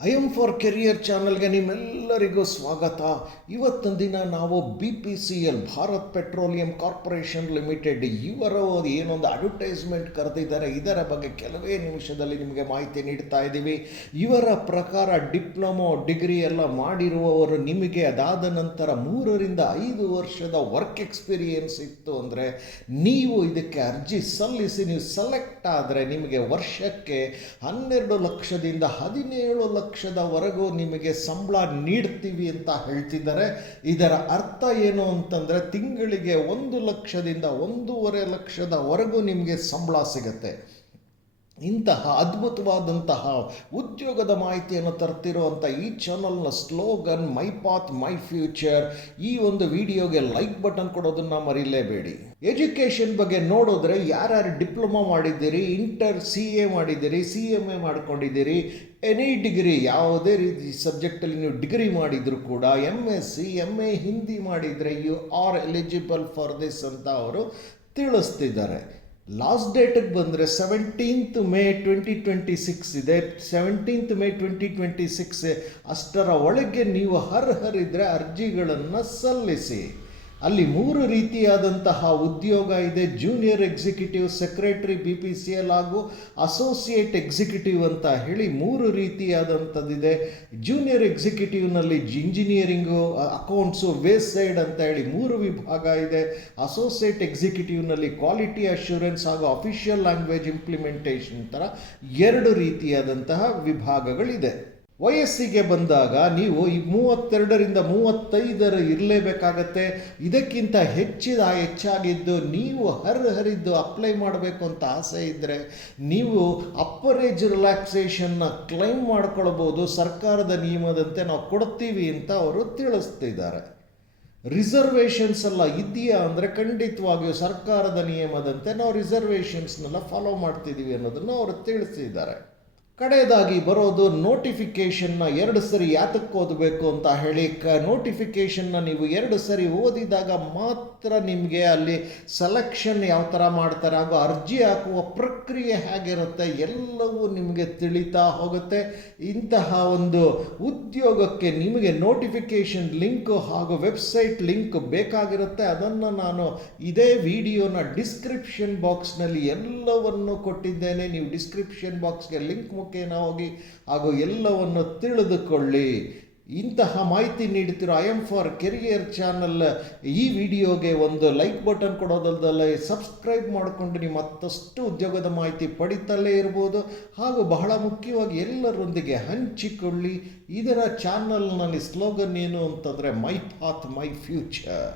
I am for career ಚಾನಲ್ಗೆ ನಿಮ್ಮೆಲ್ಲರಿಗೂ ಸ್ವಾಗತ. ಇವತ್ತಿನ ದಿನ ನಾವು BPCL Bharat petroleum corporation limited ಇವರ ಏನೊಂದು ಅಡ್ವರ್ಟೈಸ್ಮೆಂಟ್ ಕರೆದಿದ್ದಾರೆ, ಇದರ ಬಗ್ಗೆ ಕೆಲವೇ ನಿಮಿಷದಲ್ಲಿ ನಿಮಗೆ ಮಾಹಿತಿ ನೀಡ್ತಾ ಇದ್ದೀವಿ. ಇವರ ಪ್ರಕಾರ ಡಿಪ್ಲೊಮೊ ಡಿಗ್ರಿ ಎಲ್ಲ ಮಾಡಿರುವವರು ನಿಮಗೆ ಅದಾದ ನಂತರ 3 ರಿಂದ 5 ವರ್ಷದ ವರ್ಕ್ ಎಕ್ಸ್ಪೀರಿಯೆನ್ಸ್ ಇತ್ತು ಅಂದರೆ ನೀವು ಇದಕ್ಕೆ ಅರ್ಜಿ ಸಲ್ಲಿಸಿ ನೀವು ಸೆಲೆಕ್ಟ್ ಆದರೆ ನಿಮಗೆ ವರ್ಷಕ್ಕೆ 12 ಲಕ್ಷದಿಂದ 17 ಲಕ್ಷದವರೆಗೂ ನಿಮಗೆ ಸಂಬಳ ನೀಡ್ತೀವಿ ಅಂತ ಹೇಳ್ತಿದ್ದಾರೆ. ಇದರ ಅರ್ಥ ಏನು ಅಂತಂದರೆ ತಿಂಗಳಿಗೆ 1 ಲಕ್ಷದಿಂದ 1.5 ಲಕ್ಷದವರೆಗೂ ನಿಮಗೆ ಸಂಬಳ ಸಿಗುತ್ತೆ. ಇಂತಹ ಅದ್ಭುತವಾದಂತಹ ಉದ್ಯೋಗದ ಮಾಹಿತಿಯನ್ನು ತರ್ತಿರುವಂಥ ಈ ಚಾನಲ್ನ slogan my path my future. ಈ ಒಂದು ವಿಡಿಯೋಗೆ ಲೈಕ್ ಬಟನ್ ಕೊಡೋದನ್ನು ಮರಿಲೇಬೇಡಿ. ಎಜುಕೇಷನ್ ಬಗ್ಗೆ ನೋಡಿದ್ರೆ ಯಾರ್ಯಾರು ಡಿಪ್ಲೊಮಾ ಮಾಡಿದ್ದೀರಿ, ಇಂಟರ್ CA ಮಾಡಿದ್ದೀರಿ, CMA ಮಾಡ್ಕೊಂಡಿದ್ದೀರಿ, ಎನಿ ಡಿಗ್ರಿ ಯಾವುದೇ ರೀತಿ ಸಬ್ಜೆಕ್ಟಲ್ಲಿ ನೀವು ಡಿಗ್ರಿ ಮಾಡಿದರೂ ಕೂಡ MSc MA ಹಿಂದಿ ಮಾಡಿದರೆ you are eligible for this ಅಂತ ಅವರು ತಿಳಿಸ್ತಿದ್ದಾರೆ. ಲಾಸ್ಟ್ ಡೇಟಿಗೆ ಬಂದರೆ 17th May 2026 ಇದೆ. 17th May 2026 ಅಷ್ಟರ ಒಳಗೆ ನೀವು ಅರ್ಹರಿದ್ದರೆ ಅರ್ಜಿಗಳನ್ನು ಸಲ್ಲಿಸಿ. ಅಲ್ಲಿ 3 ರೀತಿಯಾದಂತಹ ಉದ್ಯೋಗ ಇದೆ. ಜೂನಿಯರ್ ಎಕ್ಸಿಕ್ಯೂಟಿವ್, ಸೆಕ್ರೆಟರಿ BPCL ಹಾಗೂ ಅಸೋಸಿಯೇಟ್ ಎಕ್ಸಿಕ್ಯೂಟಿವ್ ಅಂತ ಹೇಳಿ 3 ರೀತಿಯಾದಂಥದ್ದಿದೆ. ಜೂನಿಯರ್ ಎಕ್ಸಿಕ್ಯೂಟಿವ್ನಲ್ಲಿ ಇಂಜಿನಿಯರಿಂಗು, ಅಕೌಂಟ್ಸು, ವೇಸ್ಟ್ ಸೈಡ್ ಅಂತ ಹೇಳಿ 3 ವಿಭಾಗ ಇದೆ. ಅಸೋಸಿಯೇಟ್ ಎಕ್ಸಿಕ್ಯೂಟಿವ್ನಲ್ಲಿ ಕ್ವಾಲಿಟಿ ಅಶ್ಯೂರೆನ್ಸ್ ಹಾಗೂ ಅಫಿಷಿಯಲ್ ಲ್ಯಾಂಗ್ವೇಜ್ ಇಂಪ್ಲಿಮೆಂಟೇಷನ್ ಥರ 2 ರೀತಿಯಾದಂತಹ ವಿಭಾಗಗಳಿದೆ. ವಯಸ್ಸಿಗೆ ಬಂದಾಗ ನೀವು ಈ 32 ರಿಂದ 35 ಇರಲೇಬೇಕಾಗತ್ತೆ. ಇದಕ್ಕಿಂತ ಹೆಚ್ಚಾಗಿದ್ದು ನೀವು ಅರ್ಹರಿದ್ದು ಅಪ್ಲೈ ಮಾಡಬೇಕು ಅಂತ ಆಸೆ ಇದ್ದರೆ ನೀವು ಅಪ್ಪರ್ ಏಜ್ ರಿಲ್ಯಾಕ್ಸೇಷನ್ನ ಕ್ಲೈಮ್ ಮಾಡ್ಕೊಳ್ಬೋದು. ಸರ್ಕಾರದ ನಿಯಮದಂತೆ ನಾವು ಕೊಡ್ತೀವಿ ಅಂತ ಅವರು ತಿಳಿಸ್ತಿದ್ದಾರೆ. ರಿಸರ್ವೇಷನ್ಸ್ ಎಲ್ಲ ಇದೆಯಾ ಅಂದರೆ ಖಂಡಿತವಾಗಿಯೂ ಸರ್ಕಾರದ ನಿಯಮದಂತೆ ನಾವು ರಿಸರ್ವೇಷನ್ಸ್ನೆಲ್ಲ ಫಾಲೋ ಮಾಡ್ತಿದ್ದೀವಿ ಅನ್ನೋದನ್ನು ಅವರು ತಿಳಿಸಿದ್ದಾರೆ. ಕಡೆಯದಾಗಿ ಬರೋದು ನೋಟಿಫಿಕೇಷನ್ನ 2 ಸರಿ ಯಾತಕ್ಕೆ ಓದಬೇಕು ಅಂತ ಹೇಳಿ. ನೋಟಿಫಿಕೇಷನ್ನ ನೀವು 2 ಸರಿ ಓದಿದಾಗ ಮಾತ್ರ ನಿಮಗೆ ಅಲ್ಲಿ ಸೆಲೆಕ್ಷನ್ ಯಾವ ಥರ ಮಾಡ್ತಾರೆ ಹಾಗೂ ಅರ್ಜಿ ಹಾಕುವ ಪ್ರಕ್ರಿಯೆ ಹೇಗಿರುತ್ತೆ ಎಲ್ಲವೂ ನಿಮಗೆ ತಿಳಿತಾ ಹೋಗುತ್ತೆ. ಇಂತಹ ಒಂದು ಉದ್ಯೋಗಕ್ಕೆ ನಿಮಗೆ ನೋಟಿಫಿಕೇಷನ್ ಲಿಂಕ್ ಹಾಗೂ ವೆಬ್ಸೈಟ್ ಲಿಂಕ್ ಬೇಕಾಗಿರುತ್ತೆ. ಅದನ್ನು ನಾನು ಇದೇ ವಿಡಿಯೋನ ಡಿಸ್ಕ್ರಿಪ್ಷನ್ ಬಾಕ್ಸ್ನಲ್ಲಿ ಎಲ್ಲವನ್ನು ಕೊಟ್ಟಿದ್ದೇನೆ. ನೀವು ಡಿಸ್ಕ್ರಿಪ್ಷನ್ ಬಾಕ್ಸ್ಗೆ ಲಿಂಕ್ ಮುಖೇನ ಹೋಗಿ ಹಾಗೂ ಎಲ್ಲವನ್ನು ತಿಳಿದುಕೊಳ್ಳಿ. ಇಂತಹ ಮಾಹಿತಿ ನೀಡುತ್ತಿರೋ I am for career channel ಈ ವಿಡಿಯೋಗೆ ಒಂದು ಲೈಕ್ ಬಟನ್ ಕೊಡೋದಲ್ಲದೆ ಸಬ್ಸ್ಕ್ರೈಬ್ ಮಾಡಿಕೊಂಡು ನೀವು ಮತ್ತಷ್ಟು ಉದ್ಯೋಗದ ಮಾಹಿತಿ ಪಡಿತಲೇ ಇರ್ಬೋದು. ಹಾಗೂ ಬಹಳ ಮುಖ್ಯವಾಗಿ ಎಲ್ಲರೊಂದಿಗೆ ಹಂಚಿಕೊಳ್ಳಿ. ಇದರ ಚಾನಲ್ನಲ್ಲಿ ಸ್ಲೋಗನ್ ಏನು ಅಂತಂದರೆ ಮೈ ಪಾತ್ ಮೈ ಫ್ಯೂಚರ್.